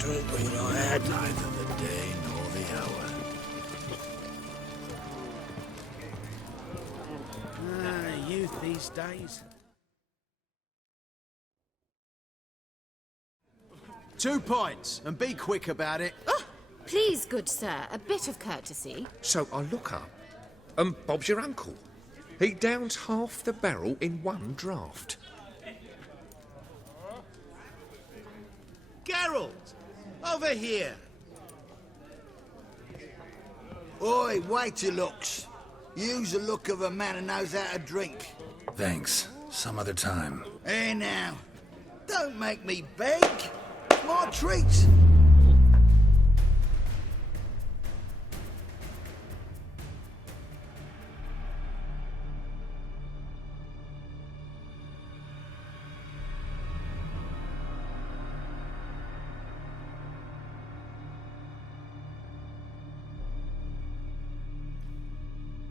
drink when I had Neither the day nor the hour. youth these days. 2 pints, and be quick about it. Oh, please, good sir, a bit of courtesy. So I look up, and Bob's your uncle. He downs half the barrel in one draught. Geralt! Over here! Oi, wait your looks. Use the look of a man who knows how to drink. Thanks. Some other time. Hey now, don't make me beg. It's my treat.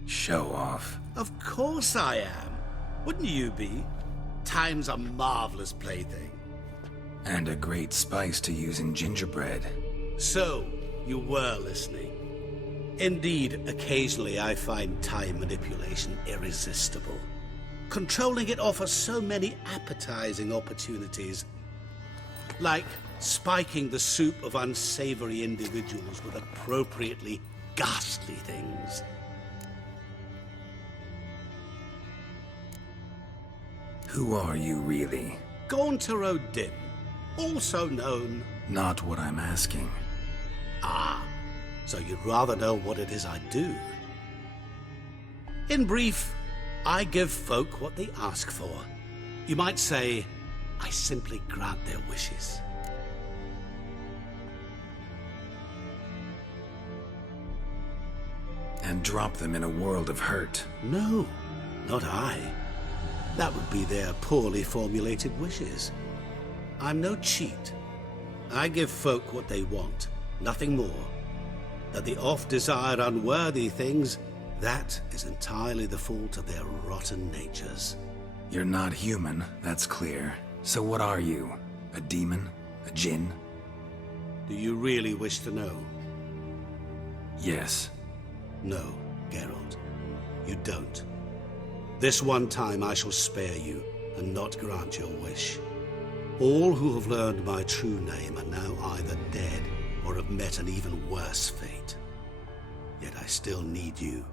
Show off. Of course I am. Wouldn't you be? Time's a marvelous plaything. And a great spice to use in gingerbread. So, you were listening. Indeed, occasionally I find time manipulation irresistible. Controlling it offers so many appetizing opportunities. Like spiking the soup of unsavory individuals with appropriately ghastly things. Who are you really? Gaunter O'Dim, also known... Not what I'm asking. Ah, so you'd rather know what it is I do. In brief, I give folk what they ask for. You might say, I simply grant their wishes. And drop them in a world of hurt. No, not I. That would be their poorly formulated wishes. I'm no cheat. I give folk what they want, nothing more. That the oft-desired unworthy things, that is entirely the fault of their rotten natures. You're not human, that's clear. So what are you? A demon? A djinn? Do you really wish to know? Yes. No, Geralt. You don't. This one time I shall spare you, and not grant your wish. All who have learned my true name are now either dead, or have met an even worse fate. Yet I still need you.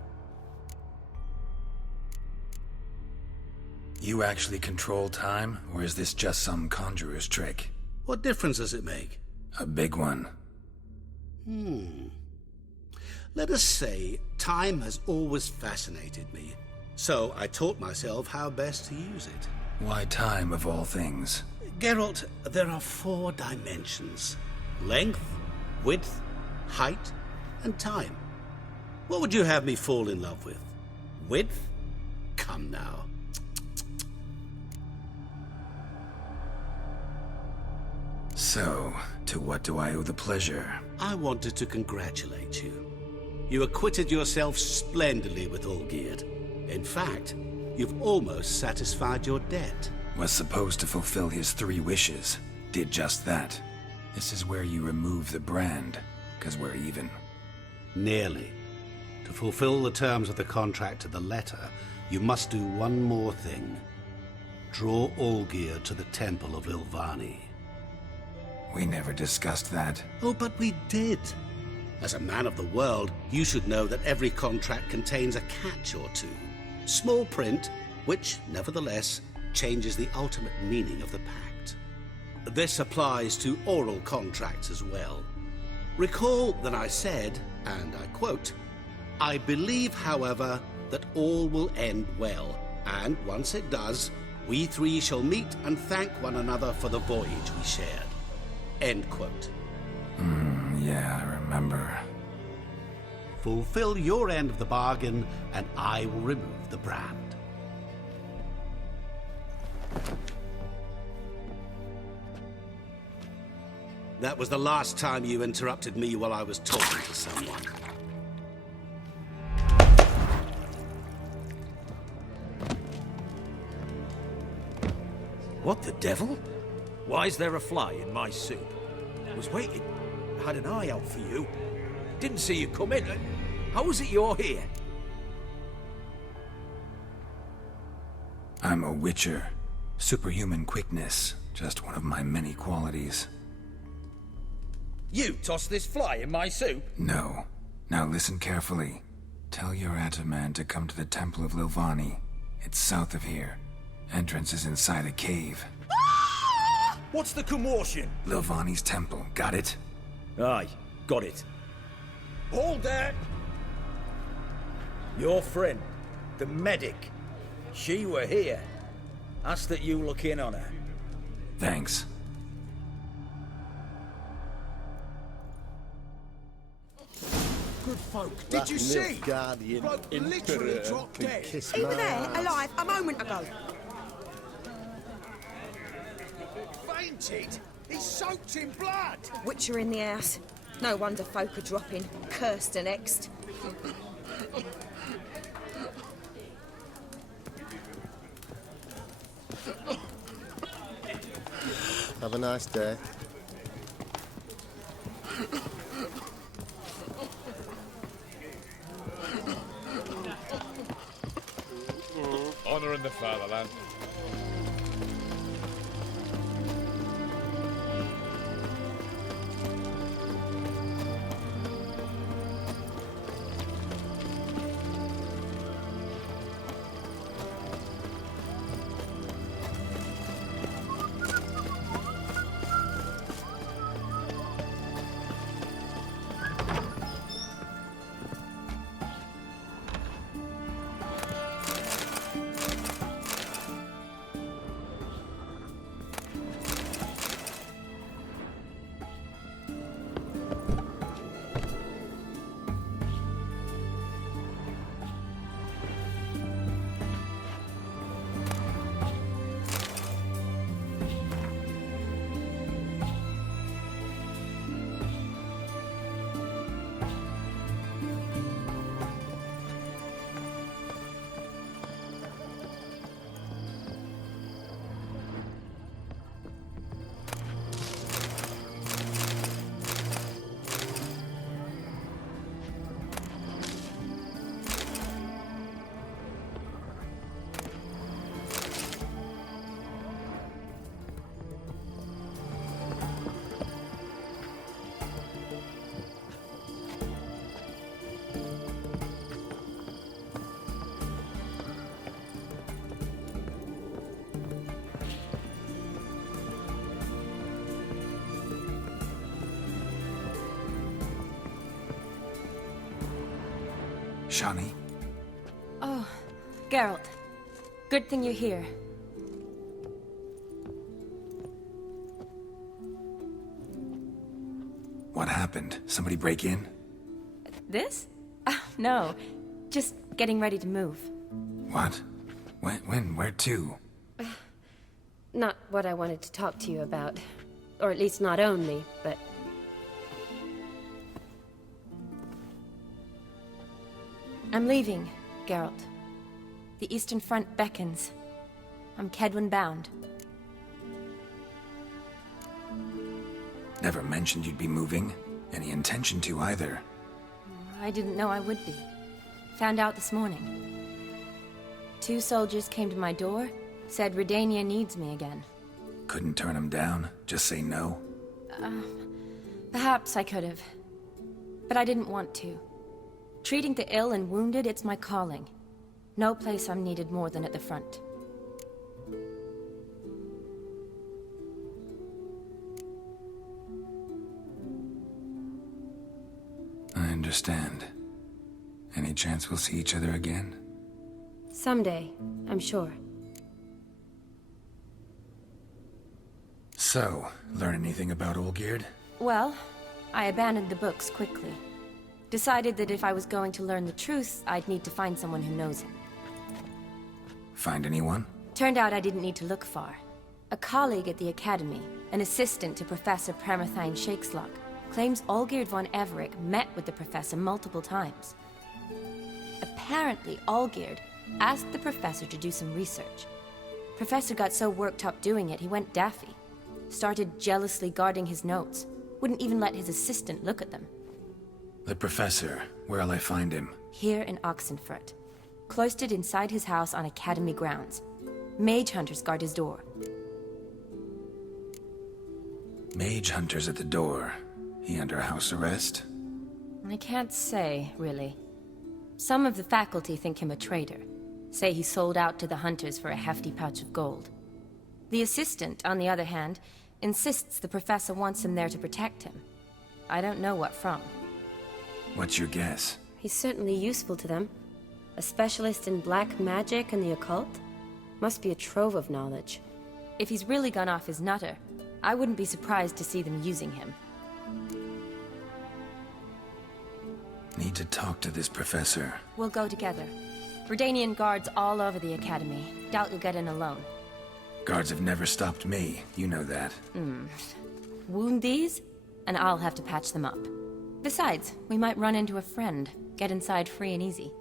You actually control time, or is this just some conjurer's trick? What difference does it make? A big one. Let us say, time has always fascinated me. So I taught myself how best to use it. Why time of all things? Geralt, there are 4 dimensions. Length, width, height, and time. What would you have me fall in love with? Width? Come now. So, to what do I owe the pleasure? I wanted to congratulate you. You acquitted yourself splendidly with Olgierd. In fact, you've almost satisfied your debt. Was supposed to fulfill his 3 wishes. Did just that. This is where you remove the brand, 'cause we're even. Nearly. To fulfill the terms of the contract to the letter, you must do one more thing. Draw Olgierd to the Temple of Lilvani. We never discussed that. Oh, but we did. As a man of the world, you should know that every contract contains a catch or two. Small print, which, nevertheless, changes the ultimate meaning of the pact. This applies to oral contracts as well. Recall that I said, and I quote, "I believe, however, that all will end well, and once it does, we 3 shall meet and thank one another for the voyage we shared." End quote. Yeah, I remember. Fulfill your end of the bargain, and I will remove the brand. That was the last time you interrupted me while I was talking to someone. What the devil? Why is there a fly in my soup? Was waiting. Had an eye out for you. Didn't see you come in. How is it you're here? I'm a witcher. Superhuman quickness, just one of my many qualities. You tossed this fly in my soup? No. Now listen carefully. Tell your Ataman to come to the Temple of Lilvani. It's south of here. Entrance is inside a cave. What's the commotion? Lilvani's temple, got it? Aye, got it. Hold there! Your friend, the medic, she were here. Ask that you look in on her. Thanks. Good folk. Did you see? Guardian Bloke literally dropped dead. kiss He my was there, ass. alive, a moment ago. Fainted? He's soaked in blood. Witcher in the house. No wonder folk are dropping. Cursed and exed. Have a nice day. Honouring the fatherland. Shani? Oh, Geralt. Good thing you're here. What happened? Somebody break in? This? No. Just getting ready to move. What? When? Where to? Not what I wanted to talk to you about. Or at least not only, but... I'm leaving, Geralt. The Eastern Front beckons. I'm Kedwin bound. Never mentioned you'd be moving. Any intention to either. I didn't know I would be. Found out this morning. 2 soldiers came to my door, said Redania needs me again. Couldn't turn him down? Just say no? Perhaps I could have. But I didn't want to. Treating the ill and wounded, it's my calling. No place I'm needed more than at the front. I understand. Any chance we'll see each other again? Someday, I'm sure. So, learn anything about Olgierd? Well, I abandoned the books quickly. Decided that if I was going to learn the truth, I'd need to find someone who knows it. Find anyone? Turned out I didn't need to look far. A colleague at the Academy, an assistant to Professor Premathine Shakeslock, claims Olgierd von Everick met with the professor multiple times. Apparently, Olgierd asked the professor to do some research. Professor got so worked up doing it, he went daffy. Started jealously guarding his notes. Wouldn't even let his assistant look at them. The professor, where'll I find him? Here in Oxenfurt. Cloistered inside his house on Academy grounds. Mage hunters guard his door. Mage hunters at the door. He under house arrest? I can't say, really. Some of the faculty think him a traitor. Say he sold out to the hunters for a hefty pouch of gold. The assistant, on the other hand, insists the professor wants him there to protect him. I don't know what from. What's your guess? He's certainly useful to them. A specialist in black magic and the occult? Must be a trove of knowledge. If he's really gone off his nutter, I wouldn't be surprised to see them using him. Need to talk to this professor. We'll go together. Redanian guards all over the Academy. Doubt you'll get in alone. Guards have never stopped me, you know that. Wound these, and I'll have to patch them up. Besides, we might run into a friend. Get inside free and easy.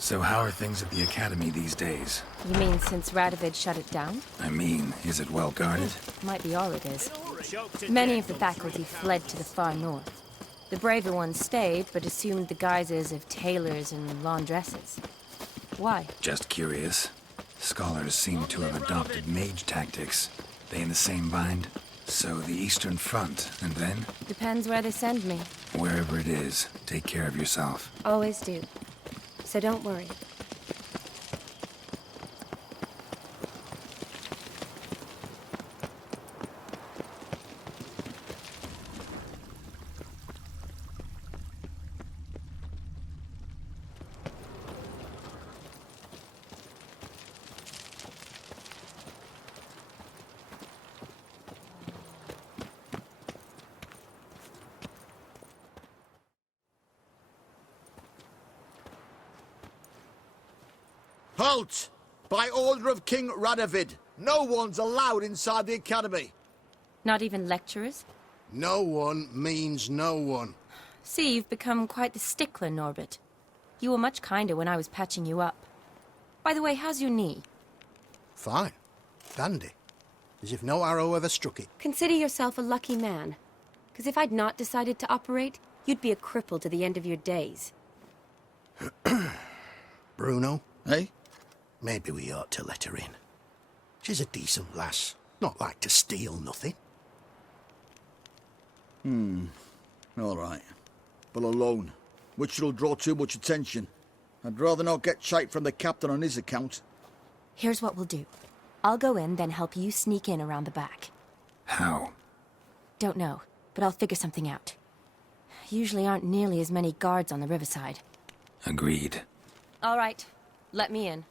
So how are things at the Academy these days? You mean since Radovid shut it down? I mean, is it well guarded? Might be all it is. Many of the faculty fled to the far north. The braver ones stayed, but assumed the guises of tailors and laundresses. Why? Just curious. Scholars seem to have adopted mage tactics. They in the same bind? So the Eastern Front, and then? Depends where they send me. Wherever it is, take care of yourself. Always do. So don't worry. Halt! By order of King Radovid, no one's allowed inside the Academy. Not even lecturers? No one means no one. See, you've become quite the stickler, Norbert. You were much kinder when I was patching you up. By the way, how's your knee? Fine. Dandy. As if no arrow ever struck it. Consider yourself a lucky man. Because if I'd not decided to operate, you'd be a cripple to the end of your days. Bruno, eh? Maybe we ought to let her in. She's a decent lass. Not like to steal nothing. All right. But alone, which will draw too much attention. I'd rather not get shite from the captain on his account. Here's what we'll do. I'll go in, then help you sneak in around the back. How? Don't know, but I'll figure something out. Usually aren't nearly as many guards on the riverside. Agreed. All right, let me in.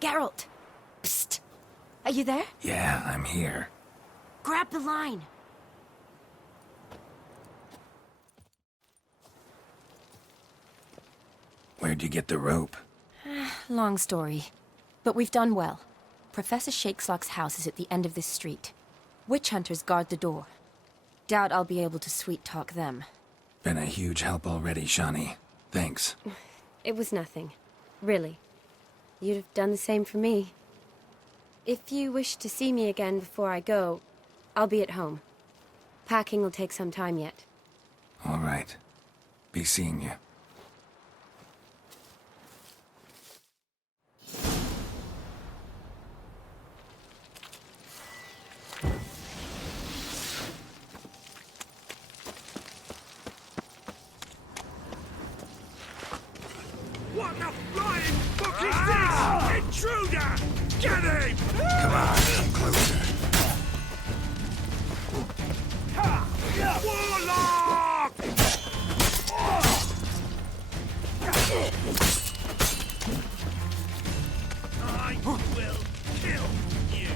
Geralt! Psst! Are you there? Yeah, I'm here. Grab the line! Where'd you get the rope? Long story. But we've done well. Professor Shakeslock's house is at the end of this street. Witch hunters guard the door. Doubt I'll be able to sweet-talk them. Been a huge help already, Shani. Thanks. It was nothing. Really. You'd have done the same for me. If you wish to see me again before I go, I'll be at home. Packing will take some time yet. All right. Be seeing you. What the flying fuck is this? Intruder! Get him! Come on, come closer. Warlock! I will kill you.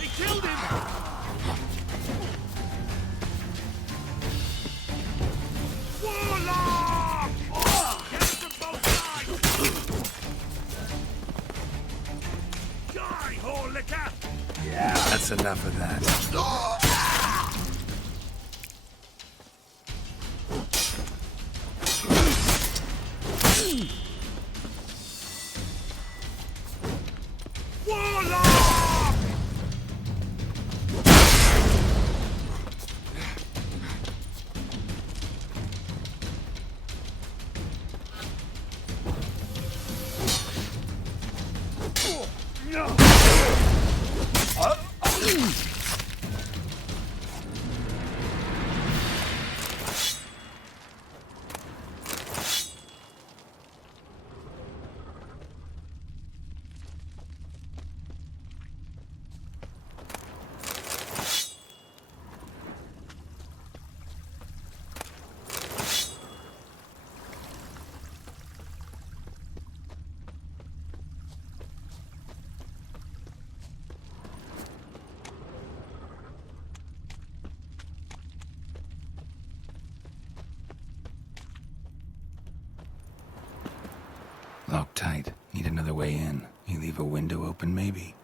He killed him! Warlock! Get him from both sides! Die, whore liquor! That's enough of that. Warlock! No! Locked tight. Need another way in. You leave a window open, maybe?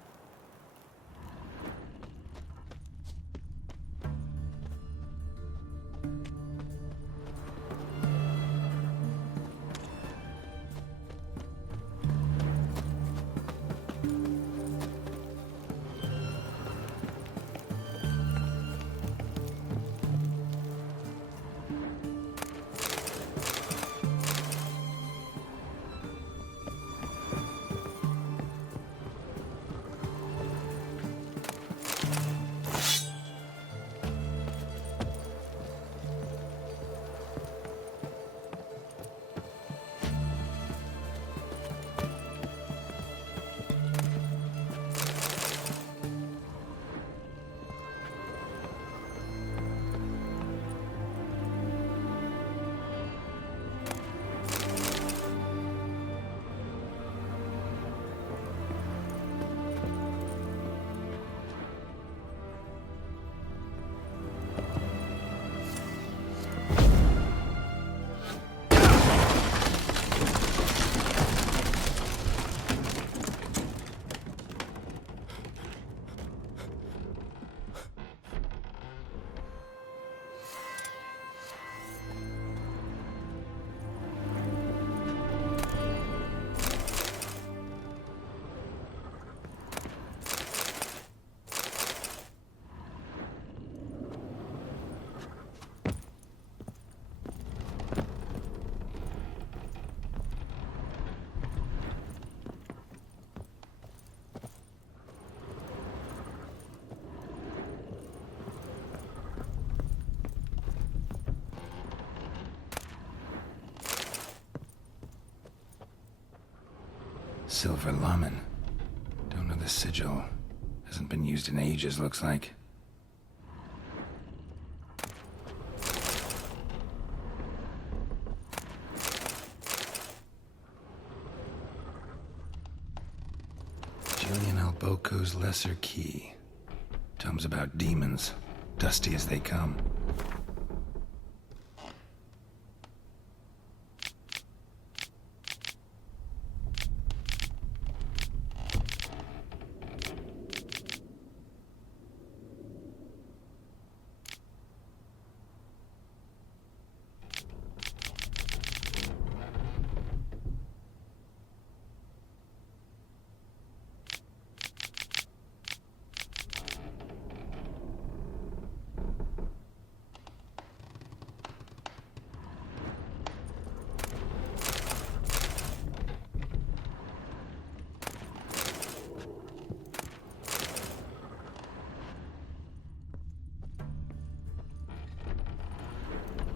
silver lamen. Don't know the sigil. Hasn't been used in ages, looks like. Julian Alboco's Lesser Key. Tomes about demons, dusty as they come.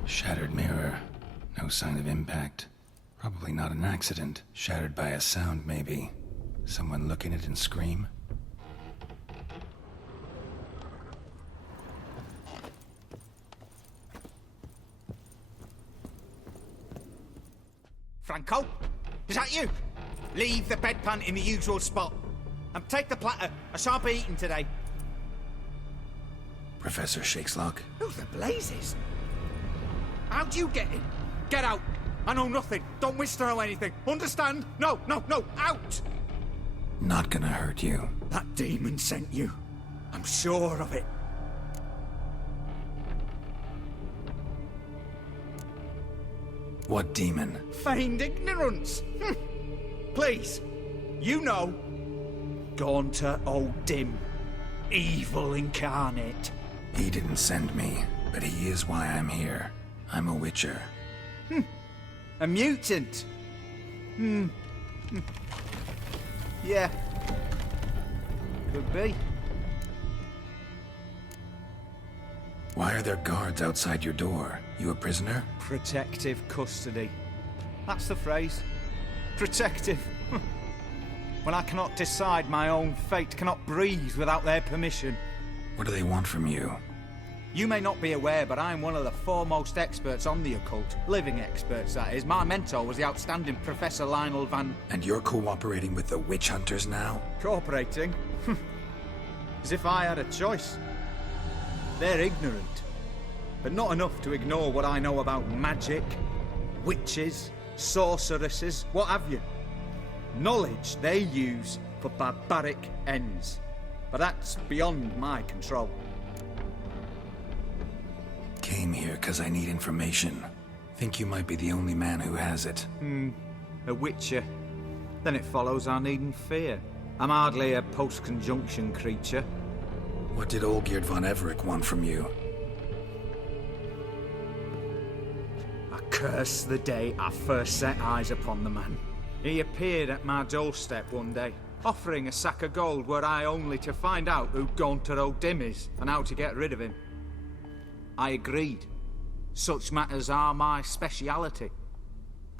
Shattered mirror. No sign of impact. Probably not an accident. Shattered by a sound, maybe. Someone look in it and scream? Franco? Is that you? Leave the bedpan in the usual spot. And take the platter. I shan't be eating today. Professor Shakeslock? Who the blazes? How do you get in? Get out! I know nothing. Don't wish to know anything. Understand? No, no, no! Out! Not gonna hurt you. That demon sent you. I'm sure of it. What demon? Feigned ignorance. Please. You know. Gaunter O'Dim. Evil incarnate. He didn't send me, but he is why I'm here. I'm a witcher. A mutant. Yeah. Could be. Why are there guards outside your door? You a prisoner? Protective custody. That's the phrase. Protective. When I cannot decide my own fate, cannot breathe without their permission. What do they want from you? You may not be aware, but I'm one of the foremost experts on the occult. Living experts, that is. My mentor was the outstanding Professor Lionel Van... And you're cooperating with the witch hunters now? Cooperating? As if I had a choice. They're ignorant, but not enough to ignore what I know about magic, witches, sorceresses, what have you. Knowledge they use for barbaric ends. But that's beyond my control. Came here because I need information. Think you might be the only man who has it. A witcher. Then it follows I needn't fear. I'm hardly a post-conjunction creature. What did Olgierd von Everec want from you? I curse the day I first set eyes upon the man. He appeared at my doorstep one day, offering a sack of gold were I only to find out who Gaunter O'Dim is and how to get rid of him. I agreed. Such matters are my speciality.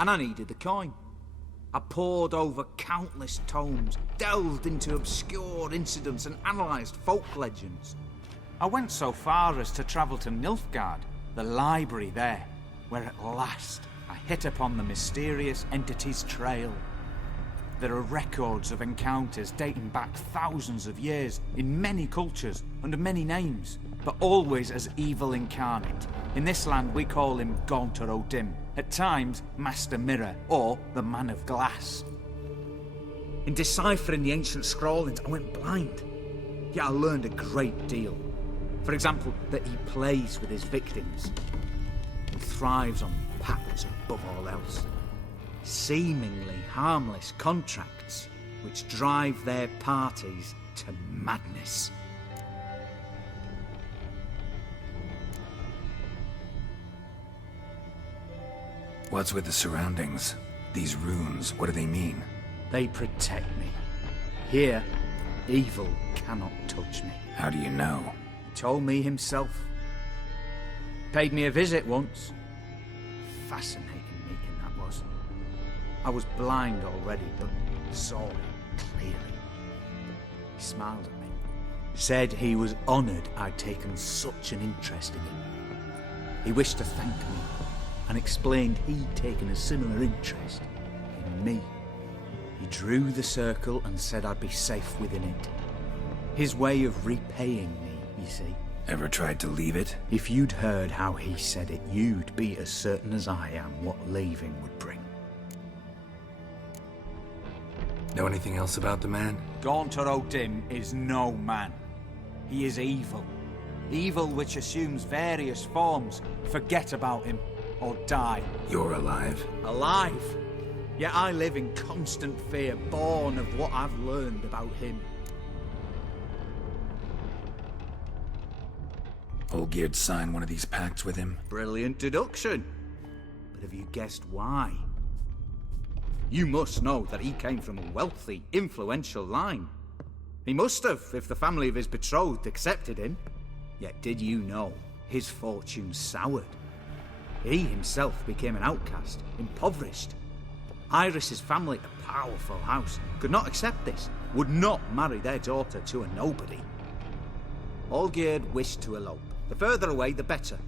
And I needed the coin. I pored over countless tomes, delved into obscure incidents and analysed folk legends. I went so far as to travel to Nilfgaard, the library there, where at last I hit upon the mysterious entity's trail. There are records of encounters dating back thousands of years in many cultures under many names, but always as evil incarnate. In this land we call him Gaunter O'Dim, at times Master Mirror or the Man of Glass. In deciphering the ancient scrawlings I went blind, yet I learned a great deal. For example, that he plays with his victims and thrives on pacts above all else. Seemingly harmless contracts which drive their parties to madness. What's with the surroundings? These runes, what do they mean? They protect me. Here, evil cannot touch me. How do you know? He told me himself. Paid me a visit once. Fascinating meeting that was. I was blind already, but saw him clearly. He smiled at me, said he was honoured I'd taken such an interest in him. He wished to thank me and explained he'd taken a similar interest in me. He drew the circle and said I'd be safe within it. His way of repaying me, you see. Ever tried to leave it? If you'd heard how he said it, you'd be as certain as I am what leaving would bring. Know anything else about the man? Gaunter O'Dim is no man. He is evil. Evil which assumes various forms. Forget about him, or die. You're alive. Alive? Yet I live in constant fear, born of what I've learned about him. Olgierd signed one of these pacts with him? Brilliant deduction. But have you guessed why? You must know that he came from a wealthy, influential line. He must have, if the family of his betrothed accepted him. Yet did you know his fortune soured? He himself became an outcast, impoverished. Iris's family, a powerful house, could not accept this, would not marry their daughter to a nobody. Olgierd wished to elope. The further away, the better.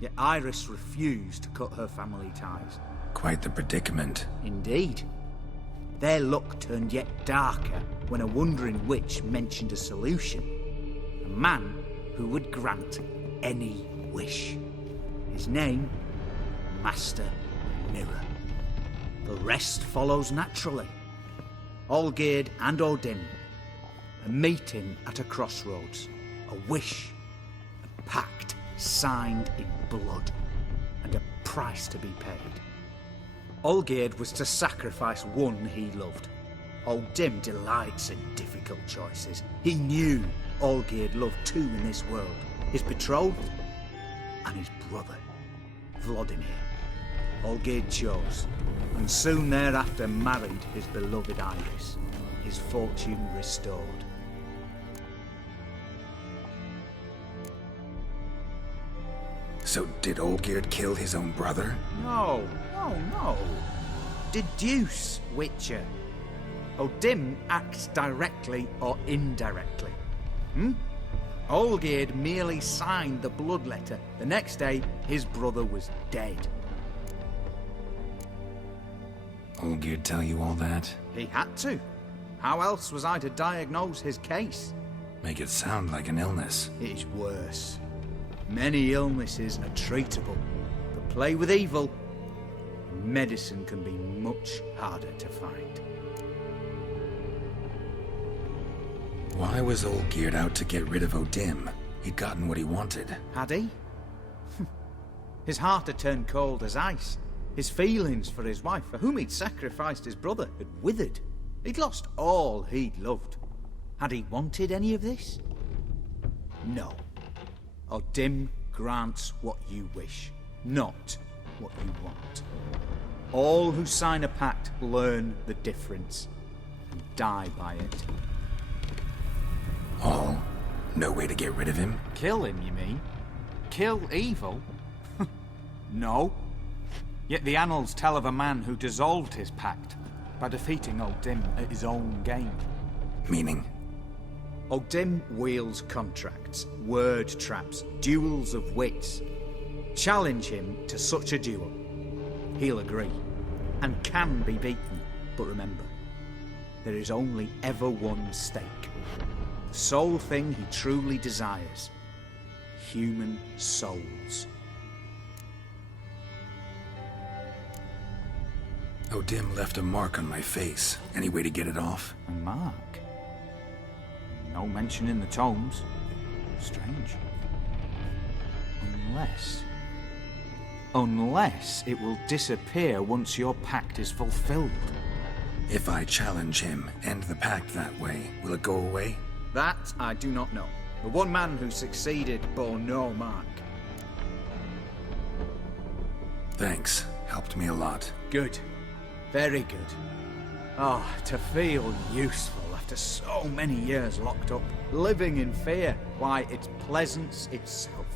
Yet Iris refused to cut her family ties. Quite the predicament. Indeed. Their luck turned yet darker when a wandering witch mentioned a solution. A man who would grant any wish. His name, Master Mirror. The rest follows naturally. Olgierd and Odin, a meeting at a crossroads, a wish, a pact signed in blood, and a price to be paid. Olgierd was to sacrifice one he loved. Odin delights in difficult choices. He knew Olgierd loved two in this world, his betrothed and his brother, Vladimir. Olgierd chose, and soon thereafter married his beloved Iris, his fortune restored. So did Olgierd kill his own brother? No. Deduce, Witcher. Odin acts directly or indirectly. Olgierd merely signed the blood letter. The next day, his brother was dead. Olgierd tell you all that? He had to. How else was I to diagnose his case? Make it sound like an illness. It is worse. Many illnesses are treatable, but play with evil, medicine can be much harder to find. Why was Olgierd out to get rid of Odin? He'd gotten what he wanted. Had he? His heart had turned cold as ice. His feelings for his wife, for whom he'd sacrificed his brother, had withered. He'd lost all he'd loved. Had he wanted any of this? No. Odin grants what you wish, not what you want. All who sign a pact learn the difference and die by it. All? No way to get rid of him? Kill him, you mean? Kill evil? No. Yet the annals tell of a man who dissolved his pact by defeating Odin at his own game. Meaning? Odin wields contracts, word traps, duels of wits. Challenge him to such a duel. He'll agree, and can be beaten. But remember, there is only ever one stake. The sole thing he truly desires. Human souls. Odin left a mark on my face. Any way to get it off? A mark? No mention in the tomes. Strange. Unless it will disappear once your pact is fulfilled. If I challenge him, end the pact that way, will it go away? That I do not know. The one man who succeeded bore no mark. Thanks. Helped me a lot. Good. Very good. Oh, to feel useful after so many years locked up, living in fear. Why, it's pleasance itself.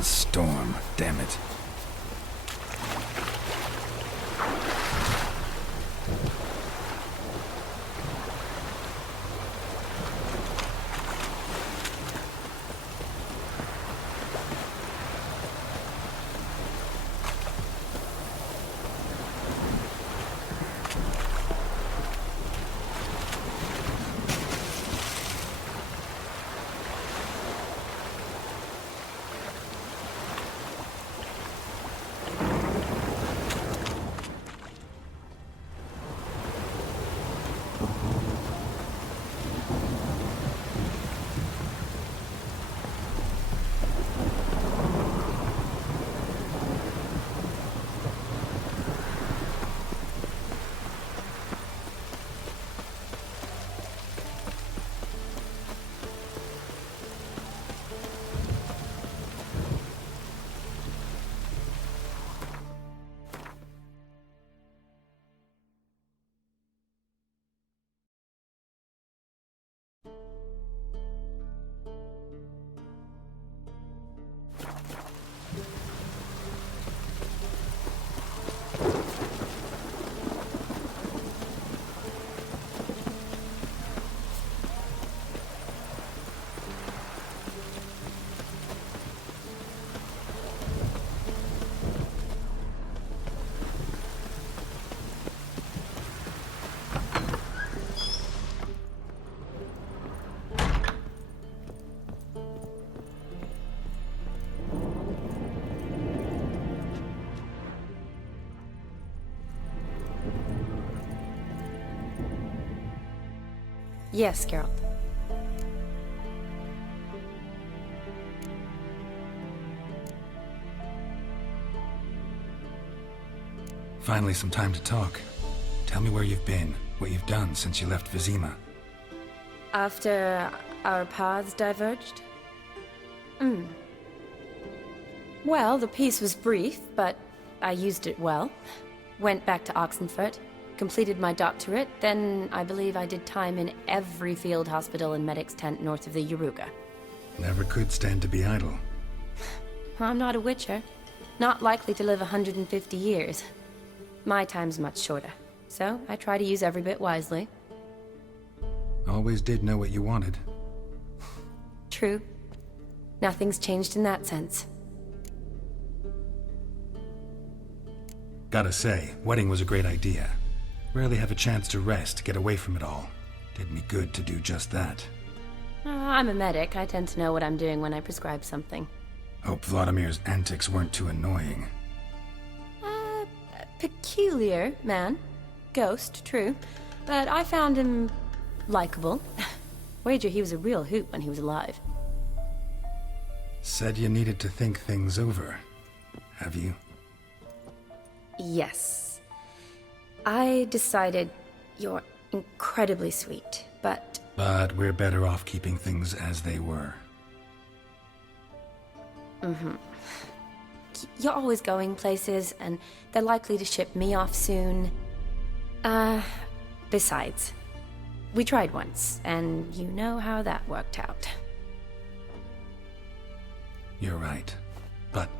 A storm, damn it. Yes, Geralt. Finally, some time to talk. Tell me where you've been, what you've done since you left Vizima. After our paths diverged? Well, the peace was brief, but I used it well. Went back to Oxenfurt, completed my doctorate, then I believe I did time in every field hospital and medic's tent north of the Yaruga. Never could stand to be idle. I'm not a witcher. Not likely to live 150 years. My time's much shorter, so I try to use every bit wisely. Always did know what you wanted. True. Nothing's changed in that sense. Gotta say, wedding was a great idea. Rarely have a chance to rest, get away from it all. Did me good to do just that. I'm a medic. I tend to know what I'm doing when I prescribe something. Hope Vladimir's antics weren't too annoying. Peculiar man. Ghost, true. But I found him likable. Wager he was a real hoot when he was alive. Said you needed to think things over. Have you? Yes. I decided you're incredibly sweet, but... But we're better off keeping things as they were. You're always going places, and they're likely to ship me off soon. Besides, we tried once, and you know how that worked out. You're right. But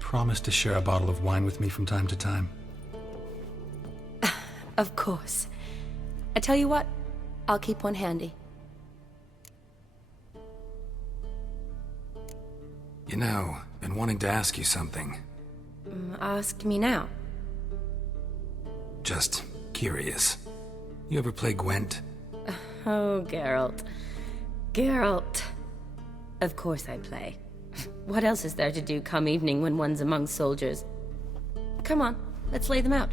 promise to share a bottle of wine with me from time to time? Of course. I tell you what, I'll keep one handy. You know, been wanting to ask you something. Ask me now. Just curious. You ever play Gwent? Oh, Geralt. Geralt. Of course I play. What else is there to do come evening when one's among soldiers? Come on, let's lay them out.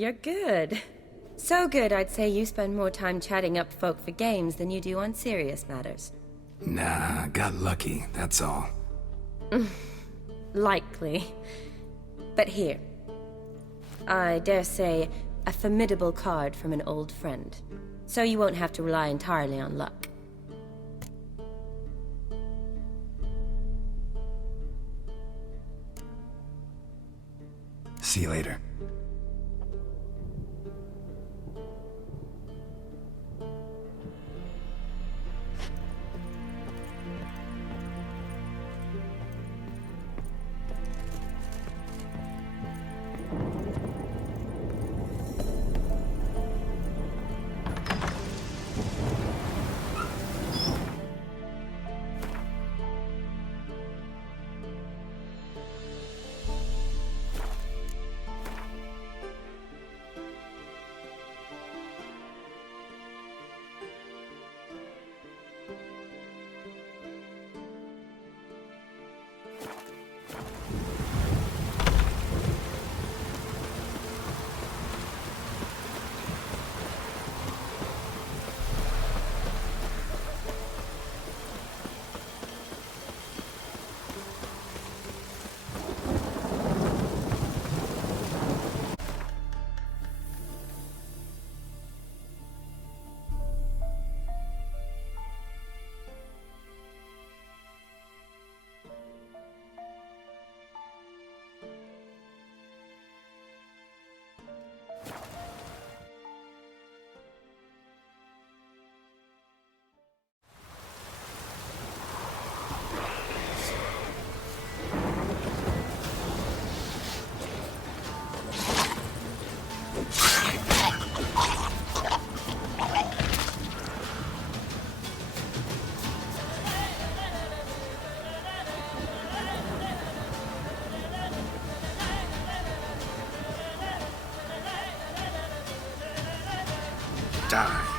You're good. So good, I'd say you spend more time chatting up folk for games than you do on serious matters. Nah, got lucky, that's all. Likely. But here. I dare say, a formidable card from an old friend. So you won't have to rely entirely on luck. See you later. Die.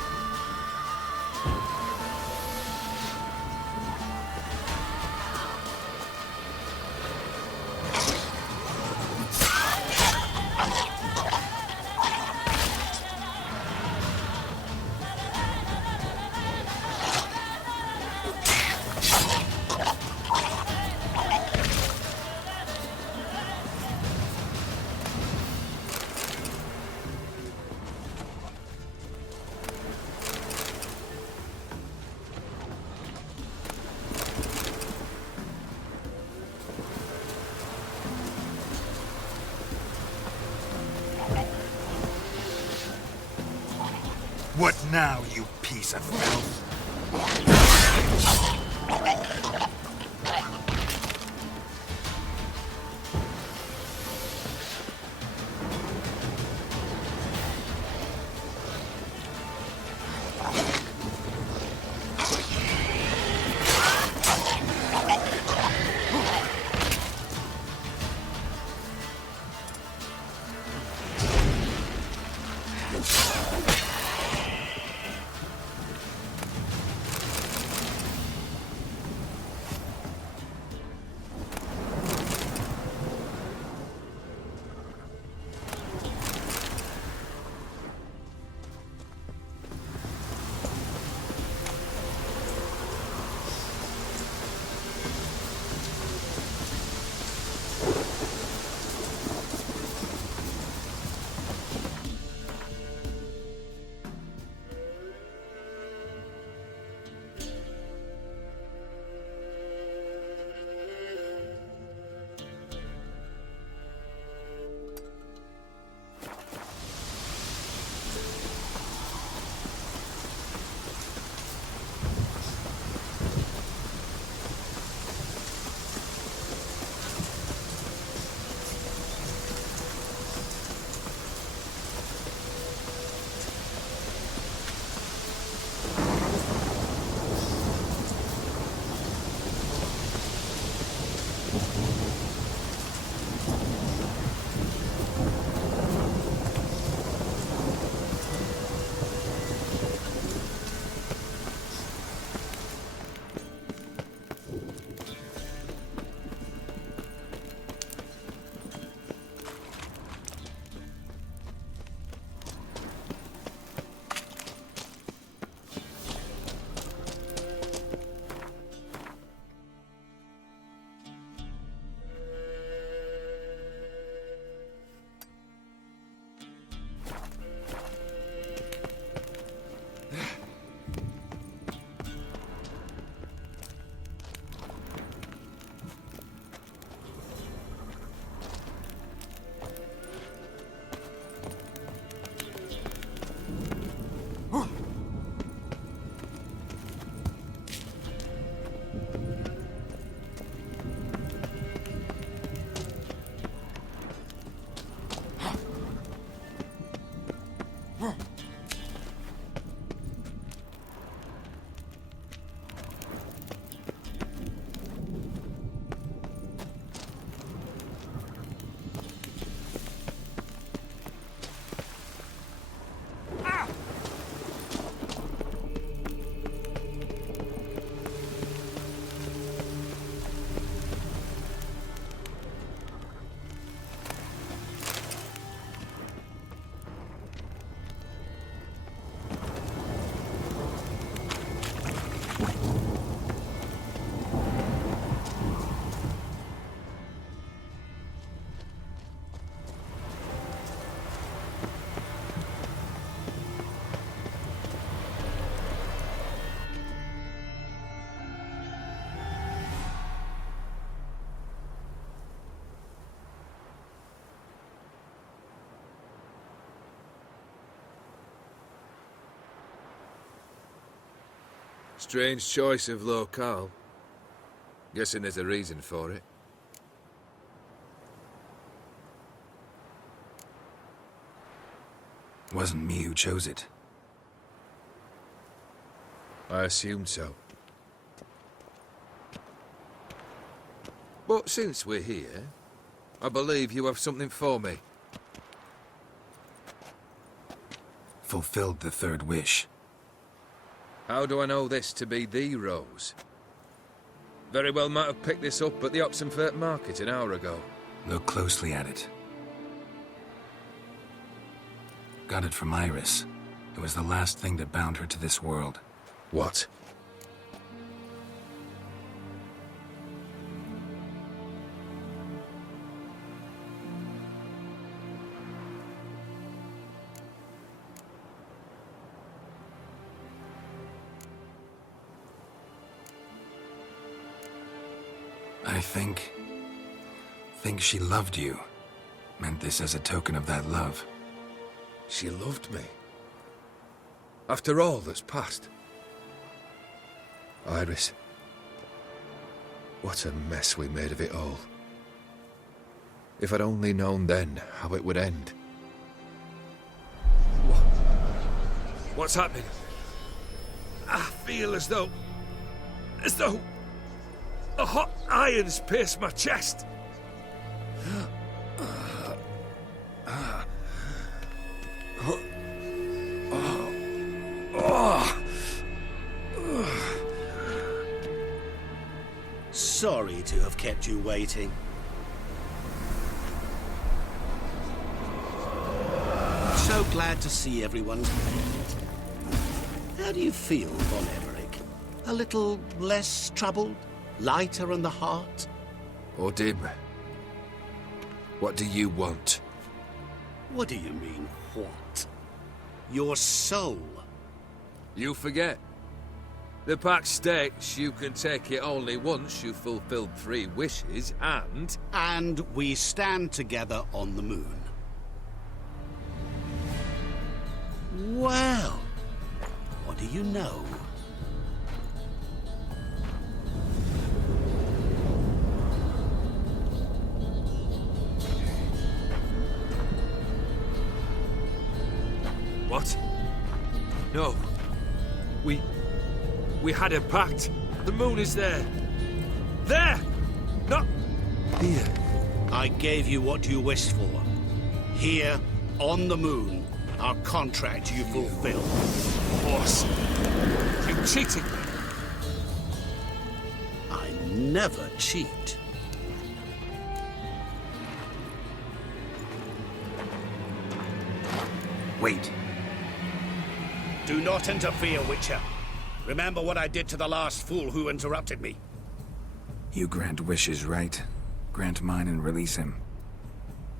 What now, you piece of filth? Strange choice of locale. Guessing there's a reason for it. Wasn't me who chose it. I assumed so. But since we're here, I believe you have something for me. Fulfilled the third wish. How do I know this to be the rose? Very well might have picked this up at the Oxenfurt market an hour ago. Look closely at it. Got it from Iris. It was the last thing that bound her to this world. What? I think she loved you. Meant this as a token of that love. She loved me. After all that's passed. Iris. What a mess we made of it all. If I'd only known then how it would end. What's happening? I feel as though a hot iron's pierced my chest. Sorry to have kept you waiting. So glad to see everyone's made. How do you feel, Von Emmerich? A little less troubled? Lighter in the heart? Or dim? What do you want? What do you mean, what? Your soul. You forget. The pact states you can take it only once you've fulfilled 3 wishes, and... And we stand together on the moon. Well, what do you know? What? No. We had a pact. The moon is there. There! Not here. I gave you what you wished for. Here, on the moon, our contract you fulfilled. Boss, you cheated me. I never cheat. Wait. Do not interfere, Witcher. Remember what I did to the last fool who interrupted me. You grant wishes, right? Grant mine and release him.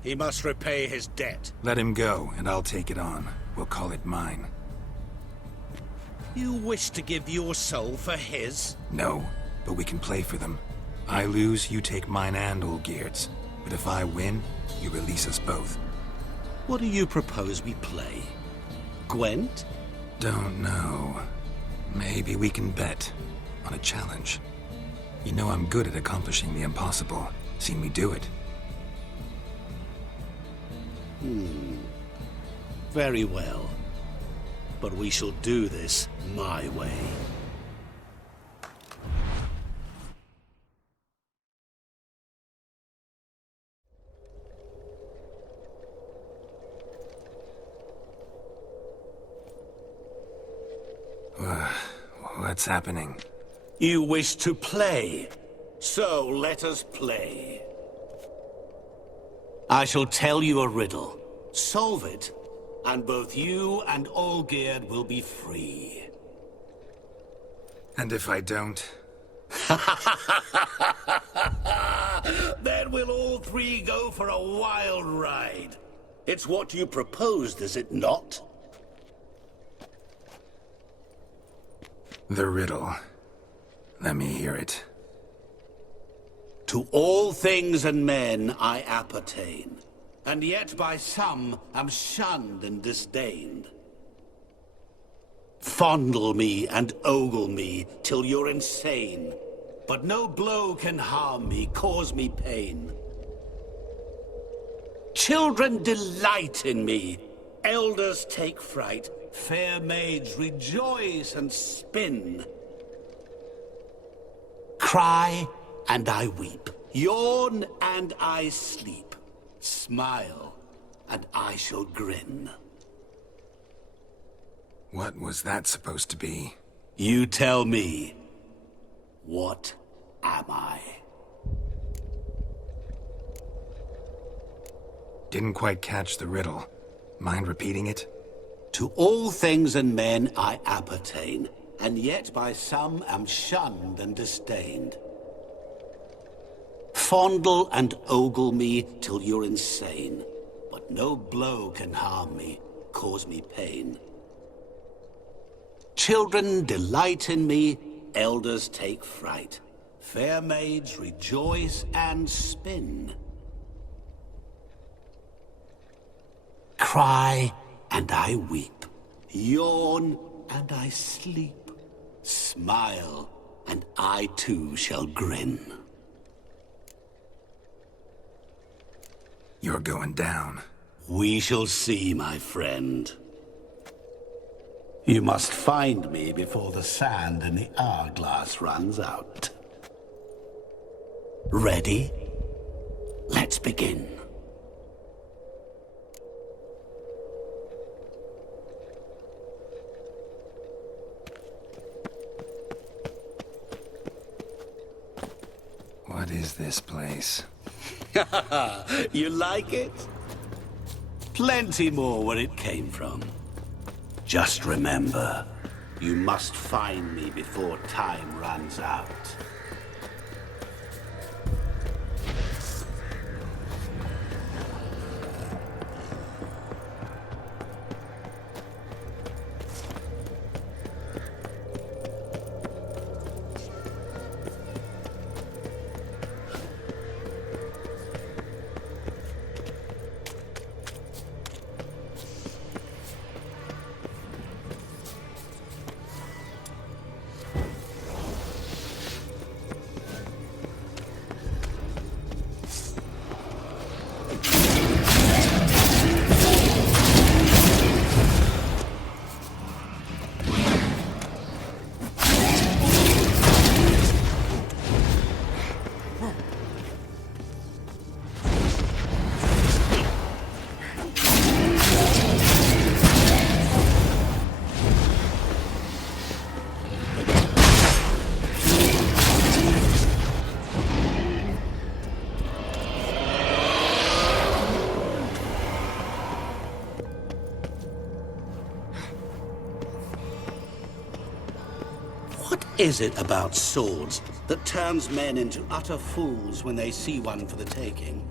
He must repay his debt. Let him go, and I'll take it on. We'll call it mine. You wish to give your soul for his? No, but we can play for them. I lose, you take mine and Olgierd's. But if I win, you release us both. What do you propose we play? Gwent? Don't know. Maybe we can bet on a challenge. You know I'm good at accomplishing the impossible. Seen me do it. Very well. But we shall do this my way. What's happening? You wish to play, so let us play. I shall tell you a riddle. Solve it, and both you and Olgierd will be free. And if I don't? Then we'll all 3 go for a wild ride. It's what you proposed, is it not? The riddle. Let me hear it. To all things and men I appertain, and yet by some am shunned and disdained. Fondle me and ogle me till you're insane. But no blow can harm me, cause me pain. Children delight in me, elders take fright, fair maids rejoice and spin. Cry and I weep, yawn and I sleep, smile and I shall grin. What was that supposed to be? You tell me. What am I? Didn't quite catch the riddle. Mind repeating it? To all things and men I appertain, and yet by some am shunned and disdained. Fondle and ogle me till you're insane, but no blow can harm me, cause me pain. Children delight in me, elders take fright. Fair maids rejoice and spin. Cry and I weep, yawn and I sleep, smile and I too shall grin. You're going down. We shall see, my friend. You must find me before the sand in the hourglass runs out. Ready? Let's begin. What is this place? You like it? Plenty more where it came from. Just remember, you must find me before time runs out. What is it about swords that turns men into utter fools when they see one for the taking?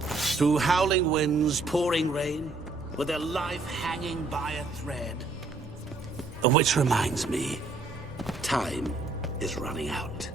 Through howling winds, pouring rain, with their life hanging by a thread. Which reminds me, time is running out.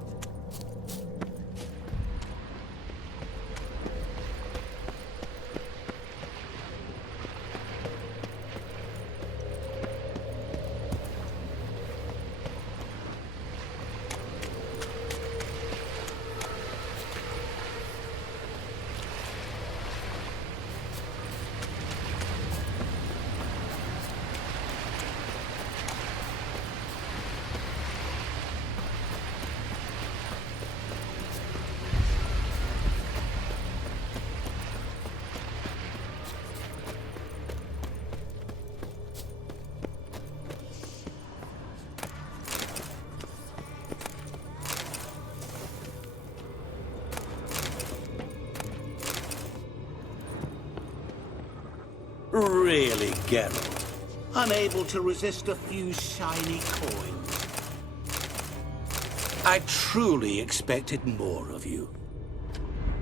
Really, Geralt? Unable to resist a few shiny coins? I truly expected more of you.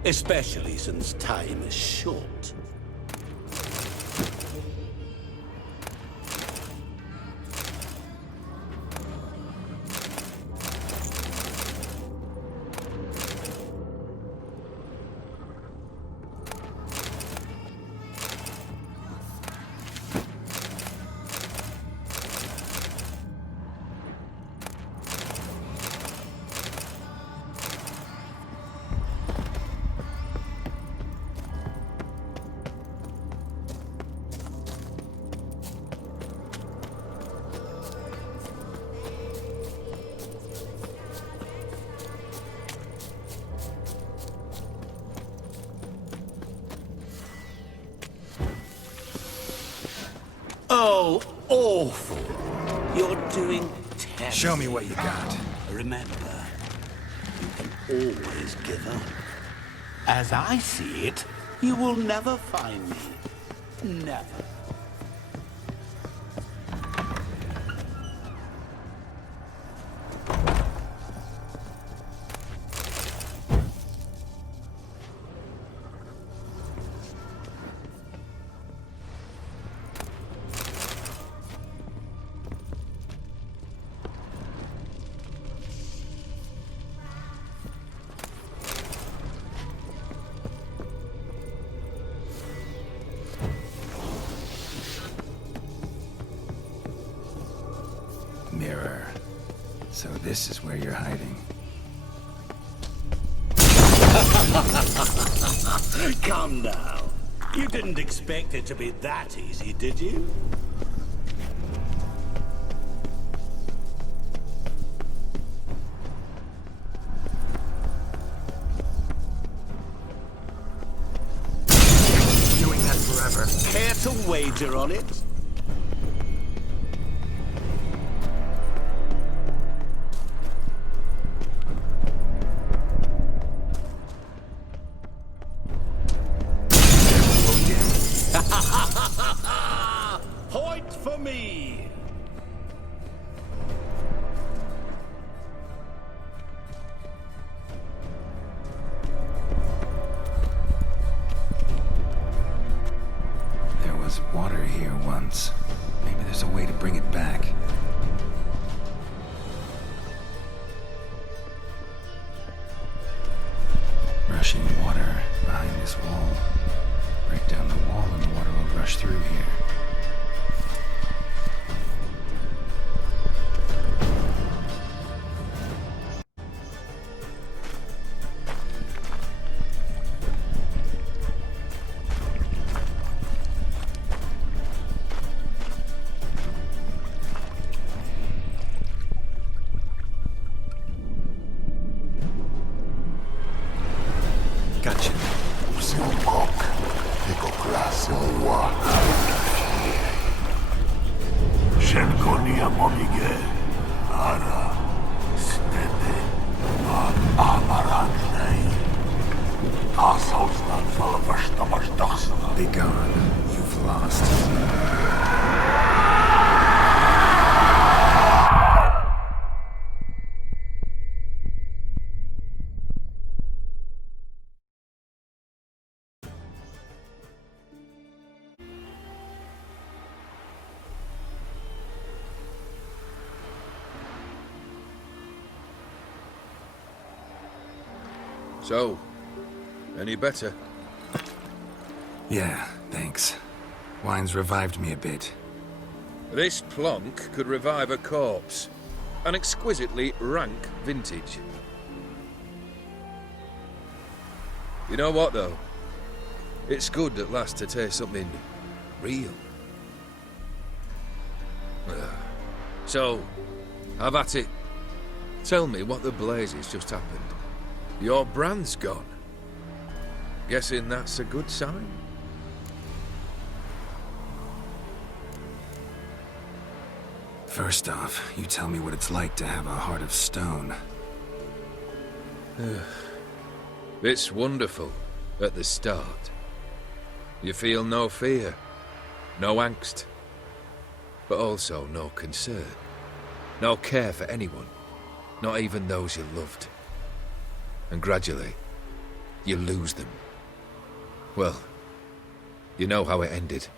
Especially since time is short. Oh, awful. You're doing terrible. Show me what you got. Remember, you can always give up. As I see it, you will never find me. Never. Mirror. So this is where you're hiding. Come now. You didn't expect it to be that easy, did you? Doing that forever. Care to wager on it? Point for me! There was water here once. Maybe there's a way to bring it back. Rushing water behind this wall. Break down the wall and the water will rush through here. Gotcha. Shenkonia momige, ara, stede, amaranei. Assholes not full of our stomachs. Be gone. You've lost. So, any better? Yeah, thanks. Wine's revived me a bit. This plonk could revive a corpse. An exquisitely rank vintage. You know what, though? It's good at last to taste something real. So, have at it. Tell me what the blazes just happened. Your brand's gone. Guessing that's a good sign? First off, you tell me what it's like to have a heart of stone. It's wonderful at the start. You feel no fear, no angst, but also no concern, no care for anyone, not even those you loved. And gradually, you lose them. Well, you know how it ended.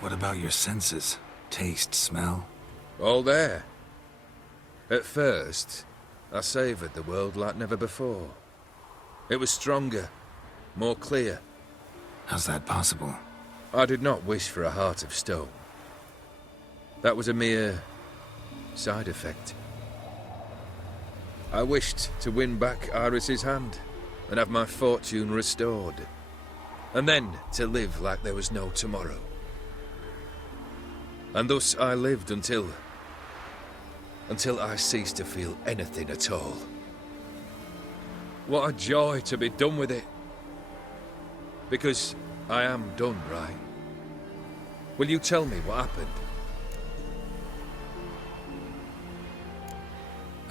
What about your senses? Taste, smell? All there. At first, I savoured the world like never before. It was stronger, more clear. How's that possible? I did not wish for a heart of stone. That was a mere side effect. I wished to win back Iris's hand and have my fortune restored. And then to live like there was no tomorrow. And thus I lived until I ceased to feel anything at all. What a joy to be done with it. Because I am done, right? Will you tell me what happened?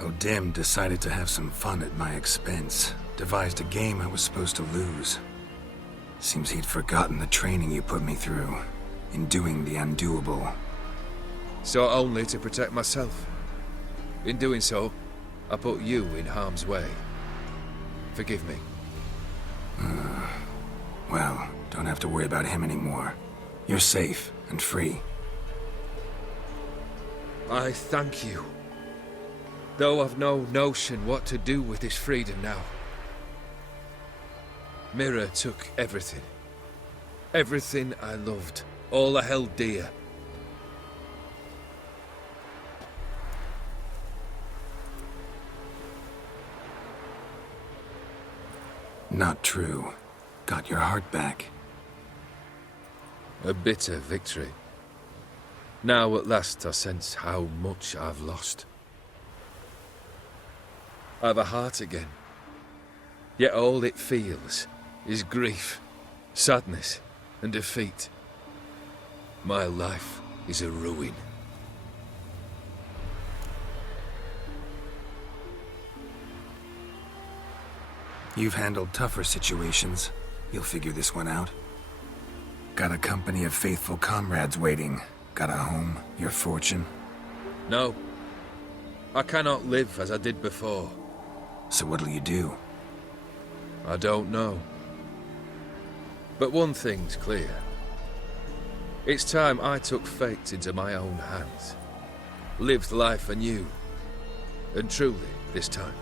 O'Dim decided to have some fun at my expense. Devised a game I was supposed to lose. Seems he'd forgotten the training you put me through, in doing the undoable. So only to protect myself. In doing so, I put you in harm's way. Forgive me. Well, don't have to worry about him anymore. You're safe and free. I thank you. Though I've no notion what to do with this freedom now. Mira took everything. Everything I loved. All I held dear. Not true. Got your heart back. A bitter victory. Now at last I sense how much I've lost. I've a heart again. Yet all it feels is grief, sadness, and defeat. My life is a ruin. You've handled tougher situations. You'll figure this one out. Got a company of faithful comrades waiting. Got a home, your fortune. No. I cannot live as I did before. So what'll you do? I don't know. But one thing's clear. It's time I took fate into my own hands. Lived life anew. And truly, this time.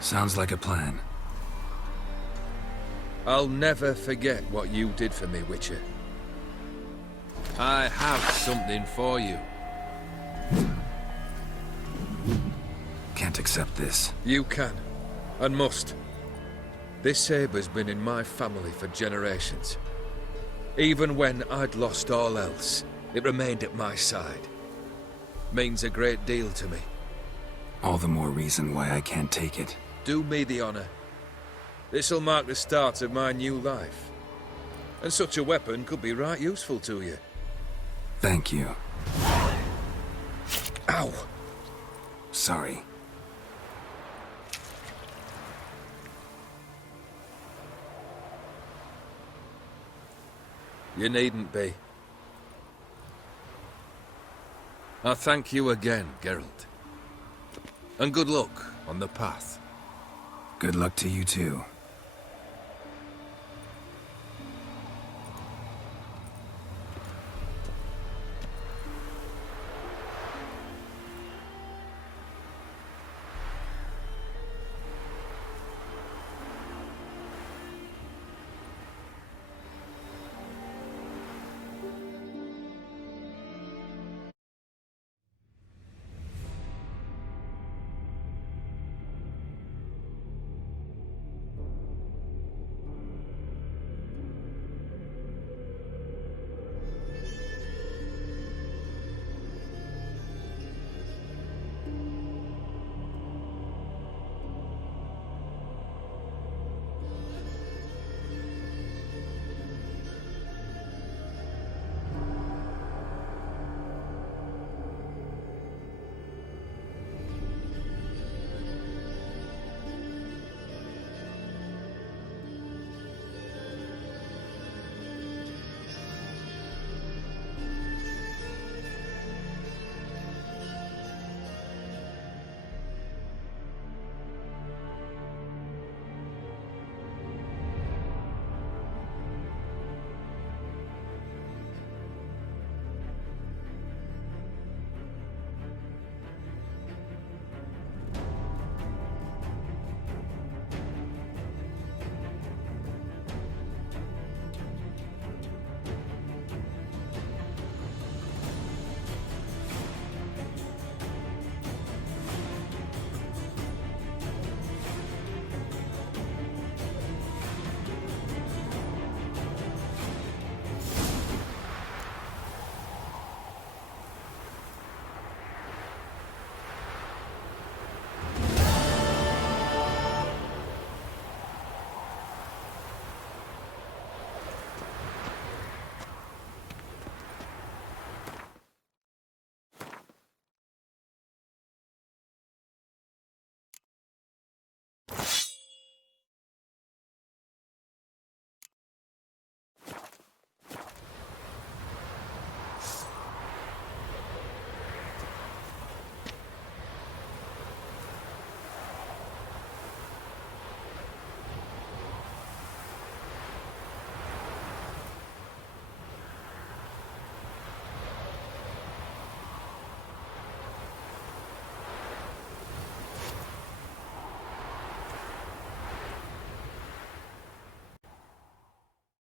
Sounds like a plan. I'll never forget what you did for me, Witcher. I have something for you. Can't accept this. You can, and must. This sabre's been in my family for generations. Even when I'd lost all else, it remained at my side. Means a great deal to me. All the more reason why I can't take it. Do me the honor. This'll mark the start of my new life. And such a weapon could be right useful to you. Thank you. Ow! Sorry. You needn't be. I thank you again, Geralt. And good luck on the path. Good luck to you too.